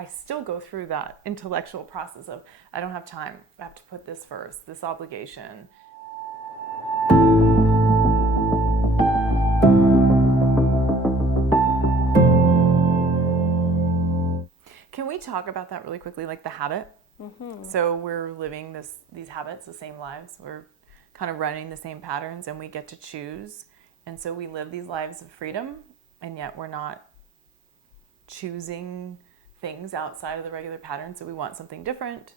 I still go through that intellectual process of, I don't have time. I have to put this first, this obligation. Can we talk about that really quickly, like the habit? Mm-hmm. So we're living these habits, the same lives. We're kind of running the same patterns, and we get to choose. And so we live these lives of freedom, and yet we're not choosing things outside of the regular pattern. So we want something different,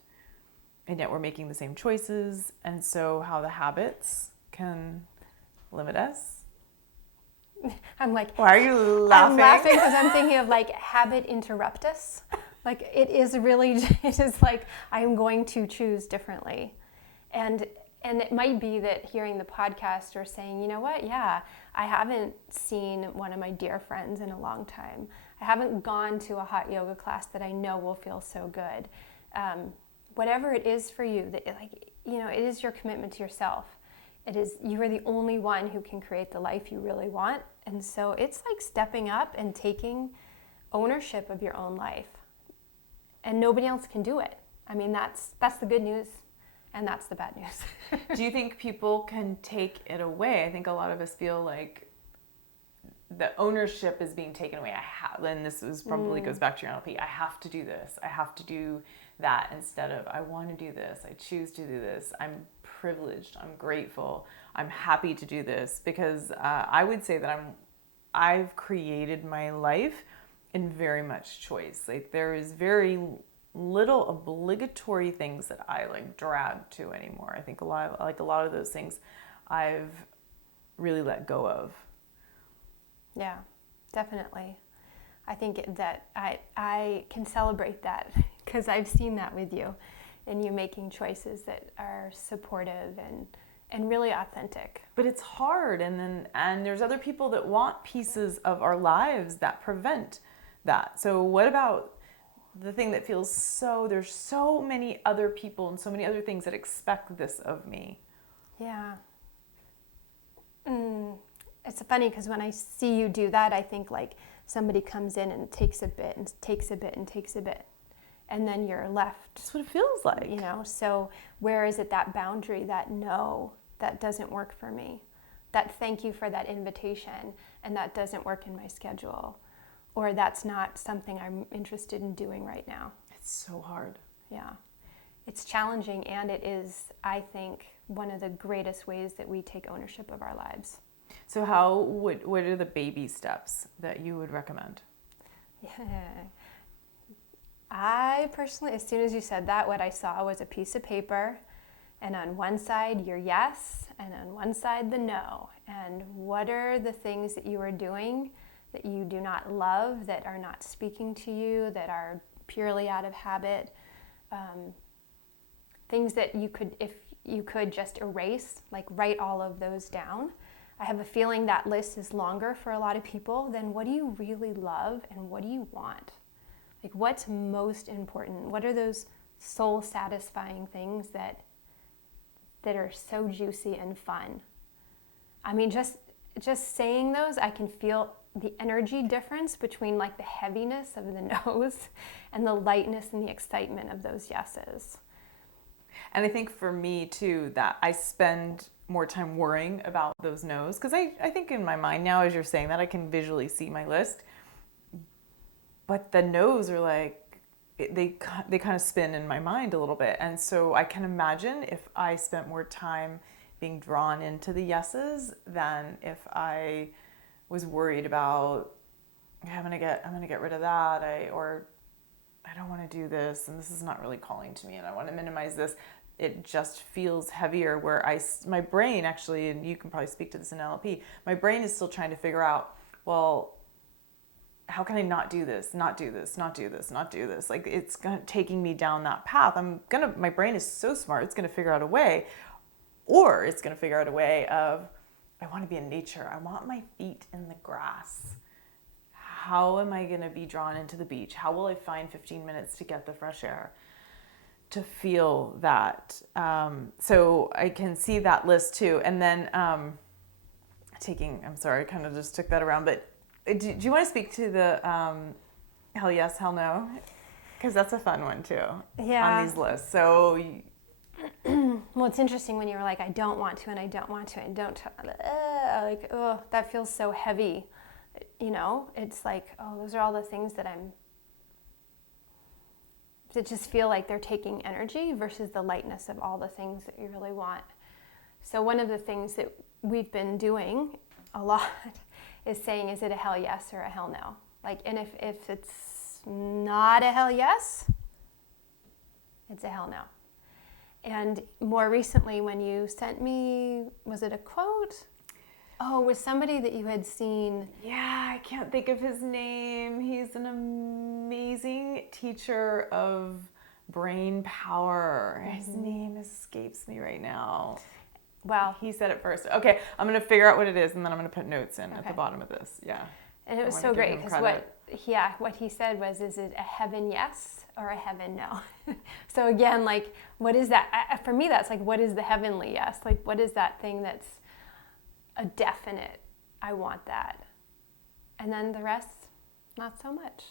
and yet we're making the same choices. And so how the habits can limit us. I'm like, why are you laughing? I'm laughing because I'm thinking of like habit interruptus. Like it is like I'm going to choose differently. And it might be that hearing the podcast or saying, you know what, yeah, I haven't seen one of my dear friends in a long time. I haven't gone to a hot yoga class that I know will feel so good. Whatever it is for you, that it is your commitment to yourself. It is, you are the only one who can create the life you really want. And so it's like stepping up and taking ownership of your own life. And nobody else can do it. I mean, that's the good news, and that's the bad news. Do you think people can take it away? I think a lot of us feel like the ownership is being taken away. And this is probably goes back to your NLP. I have to do this. I have to do that instead of I want to do this. I choose to do this. I'm privileged. I'm grateful. I'm happy to do this because I would say that I've created my life in very much choice. Like there is very little obligatory things that I like drag to anymore. I think a lot of those things I've really let go of. Yeah, definitely. I think that I can celebrate that because I've seen that with you and you making choices that are supportive and really authentic. But it's hard, and there's other people that want pieces of our lives that prevent that. So what about the thing that feels there's so many other people and so many other things that expect this of me? Yeah. It's funny because when I see you do that, I think like somebody comes in and takes a bit and takes a bit and takes a bit. And then you're left. That's what it feels like. So where is it that boundary, that no, that doesn't work for me? That thank you for that invitation and that doesn't work in my schedule. Or that's not something I'm interested in doing right now. It's so hard. Yeah. It's challenging, and it is, I think, one of the greatest ways that we take ownership of our lives. So what are the baby steps that you would recommend? Yeah. I personally, as soon as you said that, what I saw was a piece of paper, and on one side your yes, and on one side the no. And what are the things that you are doing that you do not love, that are not speaking to you, that are purely out of habit? Things that you could, if you could just erase, like write all of those down. I have a feeling that list is longer for a lot of people than what do you really love and what do you want? Like what's most important? What are those soul satisfying things that are so juicy and fun? I mean, just saying those, I can feel the energy difference between like the heaviness of the no's and the lightness and the excitement of those yeses. And I think for me too, that I spend more time worrying about those no's, because I think in my mind now, as you're saying that, I can visually see my list. But the no's are like, they kind of spin in my mind a little bit. And so I can imagine if I spent more time being drawn into the yeses than if I was worried about, I'm gonna get rid of that, or I don't want to do this, and this is not really calling to me, and I want to minimize this. It just feels heavier where my brain actually, and you can probably speak to this in NLP, my brain is still trying to figure out, well, how can I not do this, not do this, not do this, not do this? Like it's taking me down that path. My brain is so smart, it's going to figure out a way, or it's going to figure out a way of, I want to be in nature. I want my feet in the grass. How am I going to be drawn into the beach? How will I find 15 minutes to get the fresh air, to feel that? So I can see that list too. And then I'm sorry, I kind of just took that around, but do you want to speak to the hell yes, hell no? Because that's a fun one too. Yeah. On these lists. So Well, it's interesting when you were like, I don't want to, and I don't want to, and don't, like, oh, that feels so heavy. You know, it's like, oh, those are all the things that just feel like they're taking energy versus the lightness of all the things that you really want. So one of the things that we've been doing a lot is saying, is it a hell yes or a hell no? Like, and if it's not a hell yes, it's a hell no. And more recently, when you sent me, was it a quote? Oh, it was somebody that you had seen. Yeah, I can't think of his name. He's an amazing teacher of brain power. His name escapes me right now. Well, He said it first. Okay, I'm going to figure out what it is, and then I'm going to put notes in at the bottom of this. Yeah. and it was so great because what he said was, is it a heaven yes or a heaven no? So again, like, what is that? For me, that's like, what is the heavenly yes? Like, what is that thing that's a definite, I want that. And then the rest, not so much.